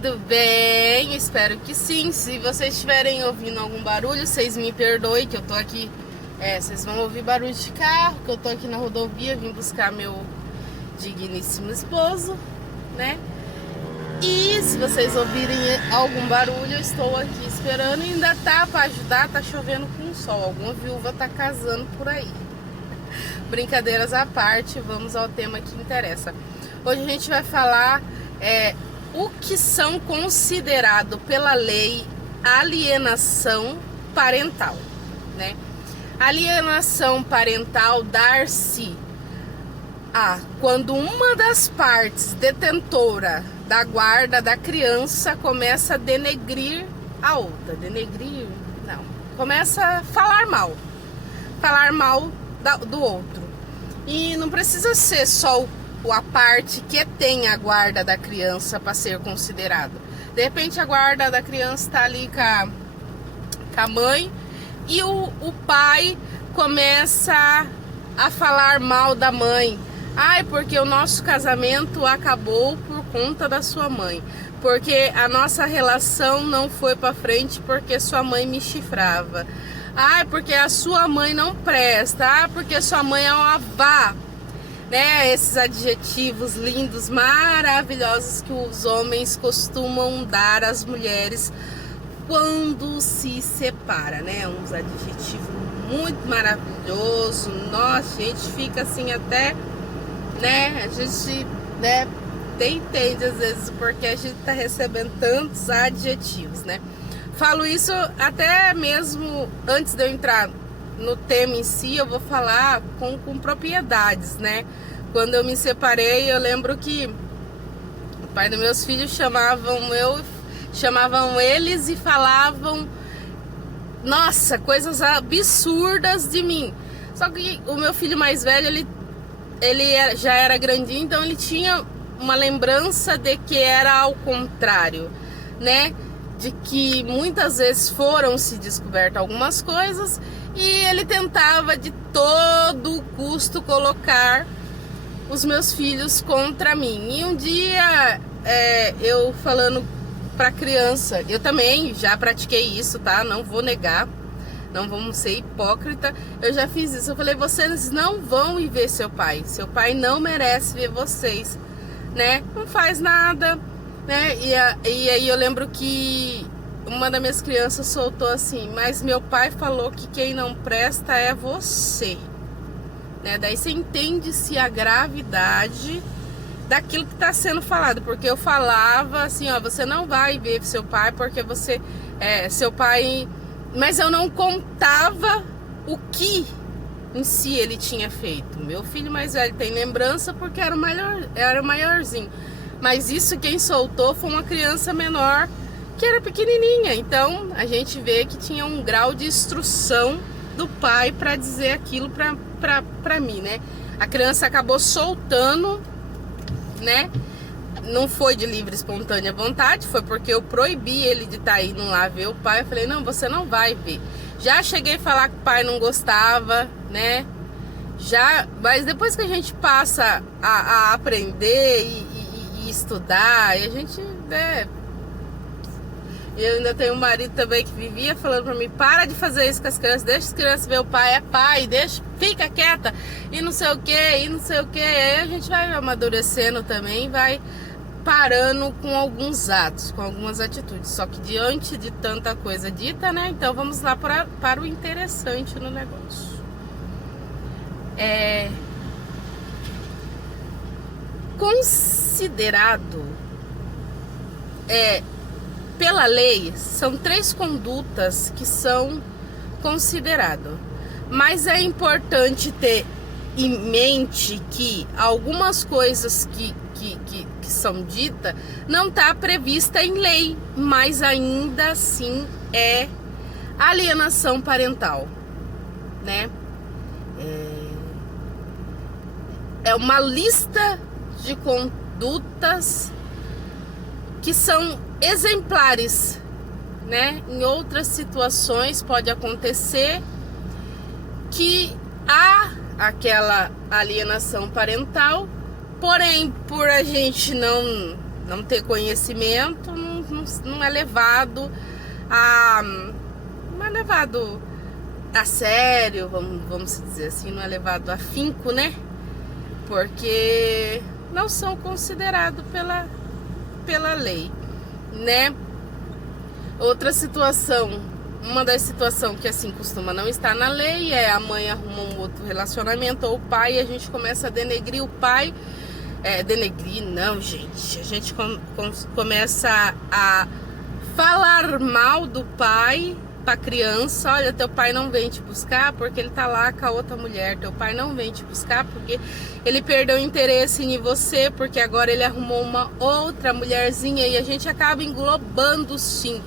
tudo bem? Espero que sim. Se vocês estiverem ouvindo algum barulho, vocês me perdoem que eu tô aqui. Vocês vão ouvir barulho de carro, que eu tô aqui na rodovia, vim buscar meu digníssimo esposo, né? E se vocês ouvirem algum barulho, eu estou aqui esperando. E ainda tá pra ajudar, tá chovendo com sol. Alguma viúva tá casando por aí. Brincadeiras à parte, vamos ao tema que interessa. Hoje a gente vai falar o que são considerado pela lei alienação parental, né? Alienação parental dar-se quando uma das partes detentora da guarda da criança começa a denegrir a outra. Denegrir? Não. Começa a falar mal. Falar mal do outro. E não precisa ser só a parte que tem a guarda da criança para ser considerado. De repente a guarda da criança está ali com a mãe e o pai começa a falar mal da mãe. Porque o nosso casamento acabou por conta da sua mãe. Porque a nossa relação não foi para frente porque sua mãe me chifrava. Porque a sua mãe não presta. Porque sua mãe é uma vá. Né? Esses adjetivos lindos, maravilhosos que os homens costumam dar às mulheres quando se separa, né? Uns adjetivos muito maravilhosos. Nossa, a gente fica assim até, né? A gente, né, entende às vezes porque a gente tá recebendo tantos adjetivos, né? Falo isso até mesmo antes de eu entrar no tema em si, eu vou falar com propriedades, né? Quando eu me separei, eu lembro que o pai dos meus filhos chamavam eles e falavam, nossa, coisas absurdas de mim. Só que o meu filho mais velho, ele já era grandinho, então ele tinha uma lembrança de que era ao contrário, né? De que muitas vezes foram se descobertas algumas coisas e ele tentava de todo custo colocar os meus filhos contra mim. E um dia eu falando pra criança, eu também já pratiquei isso, tá? Não vou negar, não vamos ser hipócrita, eu já fiz isso. Eu falei, vocês não vão ir ver seu pai não merece ver vocês, né? Não faz nada, né? E aí eu lembro que uma das minhas crianças soltou assim, mas meu pai falou que quem não presta é você, né? Daí você entende-se a gravidade daquilo que está sendo falado, porque eu falava assim, você não vai ver seu pai porque você seu pai, mas eu não contava o que em si ele tinha feito. Meu filho mais velho tem lembrança porque era o maiorzinho, mas isso quem soltou foi uma criança menor que era pequenininha. Então a gente vê que tinha um grau de instrução do pai para dizer aquilo para mim, né? A criança acabou soltando, né? Não foi de livre espontânea vontade, foi porque eu proibi ele de estar indo lá ver o pai. Eu falei, não, você não vai ver. Já cheguei a falar que o pai não gostava, né? Mas depois que a gente passa a aprender e estudar, e a gente, né? Eu ainda tenho um marido também que vivia falando pra mim, para de fazer isso com as crianças, deixa as crianças ver o pai, é pai, fica quieta, e não sei o que, Aí a gente vai amadurecendo também, vai parando com alguns atos, com algumas atitudes. Só que diante de tanta coisa dita, né? Então vamos lá para o interessante no negócio. Considerado pela lei, são 3 condutas que são consideradas. Mas é importante ter em mente que algumas coisas que são ditas não está prevista em lei, mas ainda assim é alienação parental, né? É uma lista de condutas que são exemplares, né? Em outras situações pode acontecer que há aquela alienação parental, porém por a gente não ter conhecimento, não não é levado a... Não é levado a sério, vamos dizer assim, não é levado a finco, né? Porque não são considerados pela lei, né? Outra situação, uma das situações que assim costuma não estar na lei é a mãe arruma um outro relacionamento ou o pai, e a gente começa a denegrir o pai. Denegrir não, gente, a gente começa a falar mal do pai pra criança. Olha, teu pai não vem te buscar porque ele tá lá com a outra mulher, teu pai não vem te buscar porque ele perdeu interesse em você, porque agora ele arrumou uma outra mulherzinha, e a gente acaba englobando sim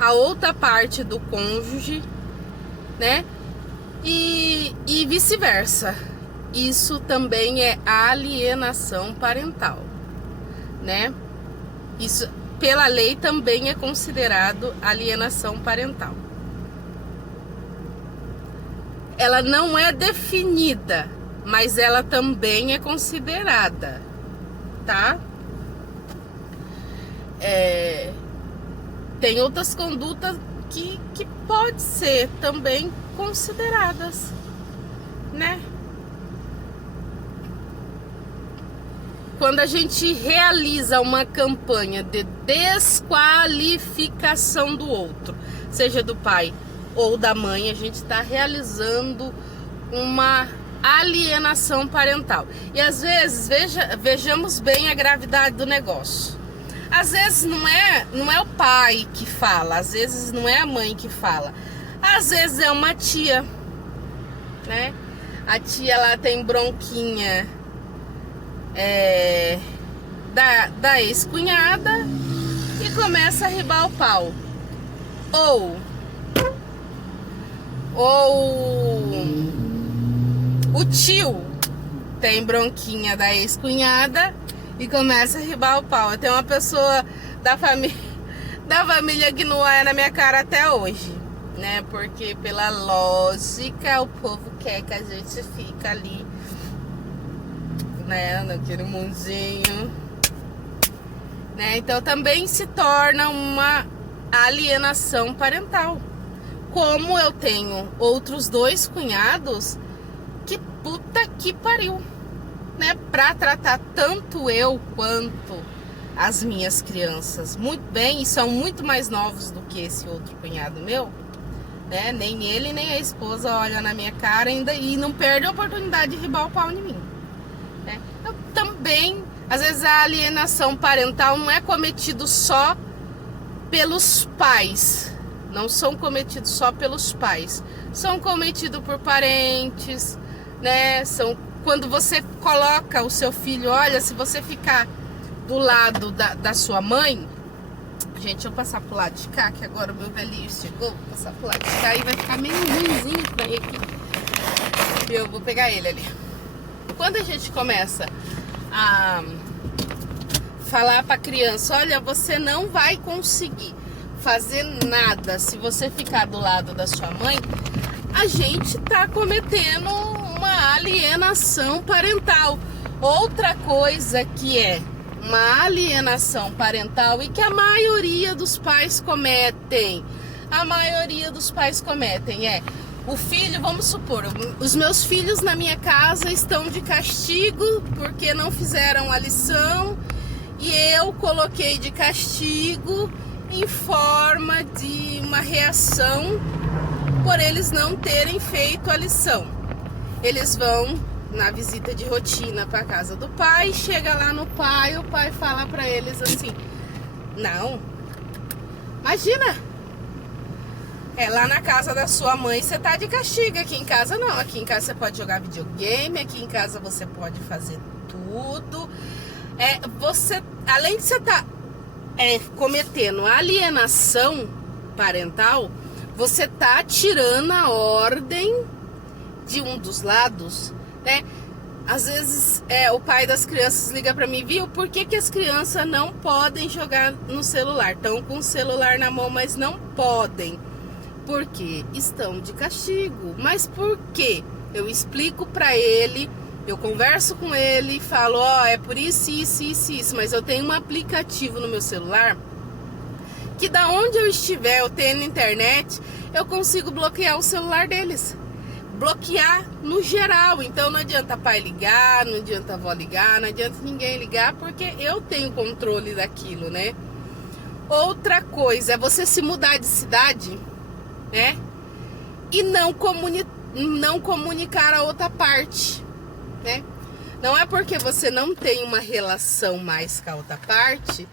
a outra parte do cônjuge, né? E vice-versa. Isso também é alienação parental, né? Isso, pela lei, também é considerado alienação parental. Ela não é definida, mas ela também é considerada, tá? Tem outras condutas que pode ser também consideradas, né? Quando a gente realiza uma campanha de desqualificação do outro, seja do pai ou da mãe, a gente está realizando uma alienação parental. E às vezes, vejamos bem a gravidade do negócio. Às vezes não é o pai que fala, às vezes não é a mãe que fala, às vezes é uma tia, né? A tia lá tem bronquinha da ex-cunhada e começa a ribar o pau. Ou o tio tem bronquinha da ex-cunhada e começa a ribar o pau. Tem uma pessoa da família que não é na minha cara até hoje, né? Porque pela lógica o povo quer que a gente fique ali, né, naquele mundinho, né? Então também se torna uma alienação parental. Como eu tenho outros 2 cunhados que puta que pariu, né? Pra tratar tanto eu quanto as minhas crianças muito bem, e são muito mais novos do que esse outro cunhado meu, né? Nem ele nem a esposa olham na minha cara ainda e não perde a oportunidade de ribar o pau em mim. Então, também, às vezes a alienação parental não é cometido só pelos pais, não são cometidos só pelos pais, são cometidos por parentes, né? São quando você coloca o seu filho, olha, se você ficar do lado da sua mãe, gente, deixa eu passar pro lado de cá, que agora o meu velhinho chegou, vou passar pro lado de cá e vai ficar meio ruimzinho pra ele aqui. Eu vou pegar ele ali. Quando a gente começa a falar para a criança, olha, você não vai conseguir fazer nada se você ficar do lado da sua mãe, a gente tá cometendo uma alienação parental. Outra coisa que é uma alienação parental e que a maioria dos pais cometem, o filho, vamos supor, os meus filhos na minha casa estão de castigo porque não fizeram a lição e eu coloquei de castigo em forma de uma reação por eles não terem feito a lição. Eles vão na visita de rotina para casa do pai, chega lá no pai, o pai fala para eles assim: não, imagina, lá na casa da sua mãe você tá de castigo, aqui em casa não, aqui em casa você pode jogar videogame, aqui em casa você pode fazer tudo. Você, além de você tá cometendo alienação parental, você tá tirando a ordem de um dos lados, né? Às vezes o pai das crianças liga pra mim, viu? Por que as crianças não podem jogar no celular? Estão com o celular na mão, mas não podem. Porque estão de castigo. Mas por quê? Eu explico pra ele, eu converso com ele e falo, é por isso, isso, mas eu tenho um aplicativo no meu celular que da onde eu estiver, eu tendo internet, eu consigo bloquear o celular deles. Bloquear no geral. Então não adianta pai ligar, não adianta avó ligar, não adianta ninguém ligar, porque eu tenho controle daquilo, né? Outra coisa é você se mudar de cidade, né? E não comunicar a outra parte, né? Não é porque você não tem uma relação mais com a outra parte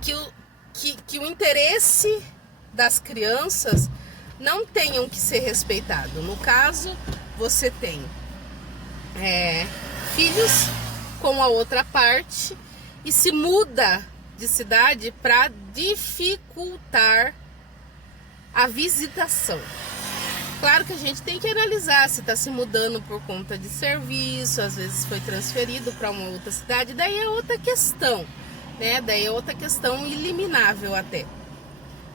que o interesse das crianças não tenham que ser respeitado. No caso, você tem filhos com a outra parte e se muda de cidade para dificultar a visitação. Claro que a gente tem que analisar se está se mudando por conta de serviço, às vezes foi transferido para uma outra cidade, daí é outra questão, né? Daí é outra questão eliminável até.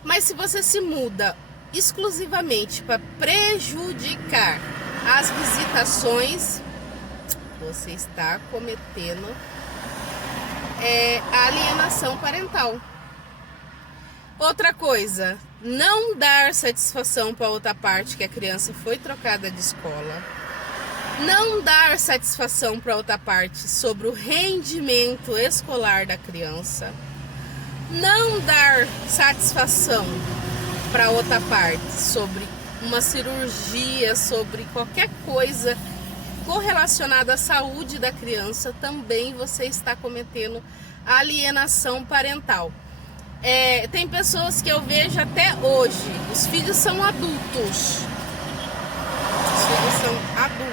Mas se você se muda exclusivamente para prejudicar as visitações, você está cometendo a alienação parental. Outra coisa, não dar satisfação para outra parte que a criança foi trocada de escola. Não dar satisfação para outra parte sobre o rendimento escolar da criança. Não dar satisfação para outra parte sobre uma cirurgia, sobre qualquer coisa correlacionada à saúde da criança, também você está cometendo alienação parental. Tem pessoas que eu vejo até hoje, os filhos são adultos. Os filhos são adultos.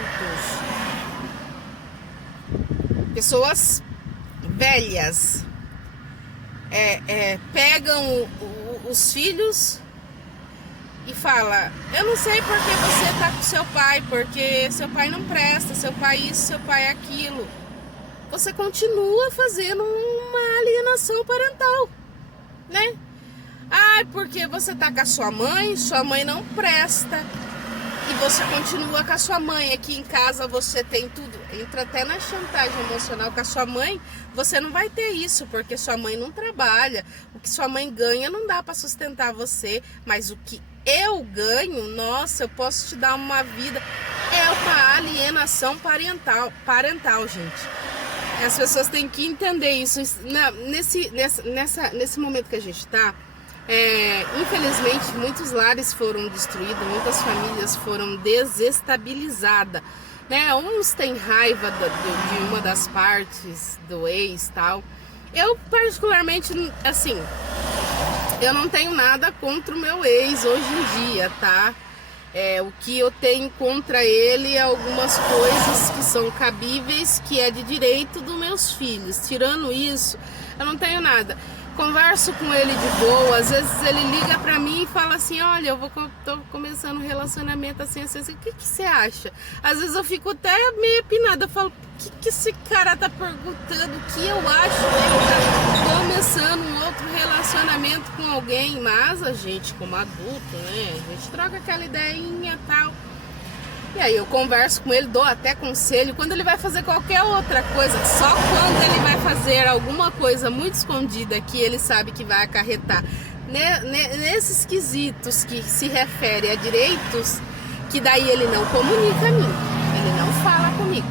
Pessoas velhas pegam os filhos e fala: eu não sei porque você tá com seu pai, porque seu pai não presta, seu pai isso, seu pai aquilo. Você continua fazendo uma alienação parental, né? Porque você tá com a sua mãe não presta e você continua com a sua mãe. Aqui em casa você tem tudo, entra até na chantagem emocional com a sua mãe. Você não vai ter isso porque sua mãe não trabalha, o que sua mãe ganha não dá para sustentar você, mas o que eu ganho, nossa, eu posso te dar uma vida. É uma alienação parental, gente. As pessoas têm que entender isso. Nesse momento que a gente está, infelizmente, muitos lares foram destruídos, muitas famílias foram desestabilizadas, né? Uns têm raiva de uma das partes do ex, tal. Eu, particularmente, assim, eu não tenho nada contra o meu ex hoje em dia, tá? O que eu tenho contra ele é algumas coisas que são cabíveis, que é de direito dos meus filhos. Tirando isso, eu não tenho nada. Converso com ele de boa, às vezes ele liga pra mim e fala assim: olha, tô começando um relacionamento assim, o que você acha? Às vezes eu fico até meio pinada, eu falo: o que esse cara tá perguntando? O que eu acho que ele tá começando um outro relacionamento com alguém? Mas a gente, como adulto, né, a gente troca aquela ideinha e tal. E aí eu converso com ele, dou até conselho. Quando ele vai fazer qualquer outra coisa, só quando ele vai fazer alguma coisa muito escondida que ele sabe que vai acarretar nesses quesitos que se refere a direitos, que daí ele não comunica a mim, ele não fala comigo,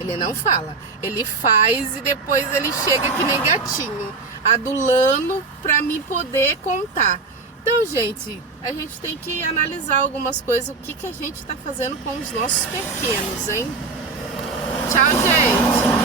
ele não fala, ele faz e depois ele chega que nem gatinho, adulando pra mim poder contar. Então, gente, a gente tem que analisar algumas coisas, o que a gente tá fazendo com os nossos pequenos, hein? Tchau, gente!